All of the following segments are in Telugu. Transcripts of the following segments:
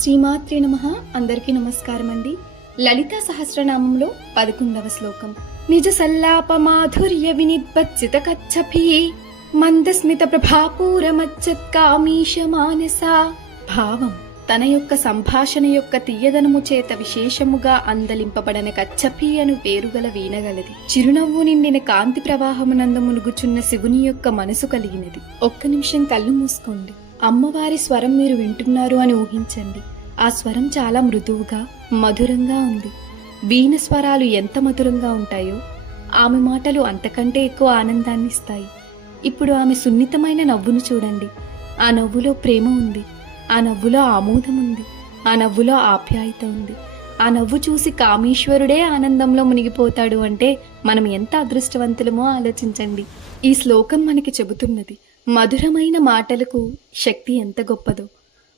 శ్రీమాత్రే నమః. అందరికీ నమస్కారం అండి. లలితా సహస్రనామంలో 11వ శ్లోకం. నిజ సల్లాప మాధుర్య వినిద్వచ్చిత కచ్చభి మందస్మిత ప్రభాపూరమచ్చత్కామీష మానస. భావం: తన యొక్క సంభాషణ యొక్క తీయదనము చేత విశేషముగా అందలింపబడన కచ్చపి అను పేరుగల వీణగలది. చిరునవ్వు నిండిన కాంతి ప్రవాహమునందు మునుగుచున్న శివుని యొక్క మనసు కలిగినది. ఒక్క నిమిషం కళ్ళు మూసుకోండి. అమ్మవారి స్వరం మీరు వింటున్నారు అని ఊహించండి. ఆ స్వరం చాలా మృదువుగా, మధురంగా ఉంది. వీణ స్వరాలు ఎంత మధురంగా ఉంటాయో ఆమె మాటలు అంతకంటే ఎక్కువ ఆనందాన్ని ఇస్తాయి. ఇప్పుడు ఆమె సున్నితమైన నవ్వును చూడండి. ఆ నవ్వులో ప్రేమ ఉంది, ఆ నవ్వులో ఆమోదం ఉంది, ఆ నవ్వులో ఆప్యాయత ఉంది. ఆ నవ్వు చూసి కామేశ్వరుడే ఆనందంలో మునిగిపోతాడు అంటే మనం ఎంత అదృష్టవంతులమో ఆలోచించండి. ఈ శ్లోకం మనకి చెబుతున్నది మధురమైన మాటలకు శక్తి ఎంత గొప్పదో.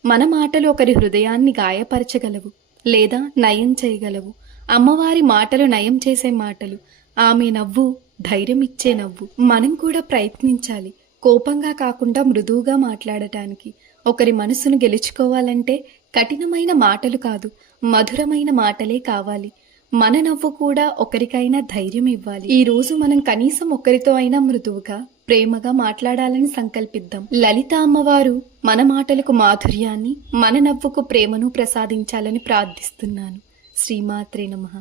మన మాటలు ఒకరి హృదయాన్ని గాయపరచగలవు లేదా నయం చేయగలవు. అమ్మవారి మాటలు నయం చేసే మాటలు, ఆమె నవ్వు ధైర్యం ఇచ్చే నవ్వు. మనం కూడా ప్రయత్నించాలి కోపంగా కాకుండా మృదువుగా మాట్లాడటానికి. ఒకరి మనసును గెలుచుకోవాలంటే కఠినమైన మాటలు కాదు, మధురమైన మాటలే కావాలి. మన నవ్వు కూడా ఒకరికైనా ధైర్యం ఇవ్వాలి. ఈ రోజు మనం కనీసం ఒకరితో అయినా మృదువుగా, ప్రేమగా మాట్లాడాలని సంకల్పిద్దాం. లలిత అమ్మవారు మన మాటలకు మాధుర్యాన్ని, మన నవ్వుకు ప్రేమను ప్రసాదించాలని ప్రార్థిస్తున్నాను. శ్రీమాత్రే నమః.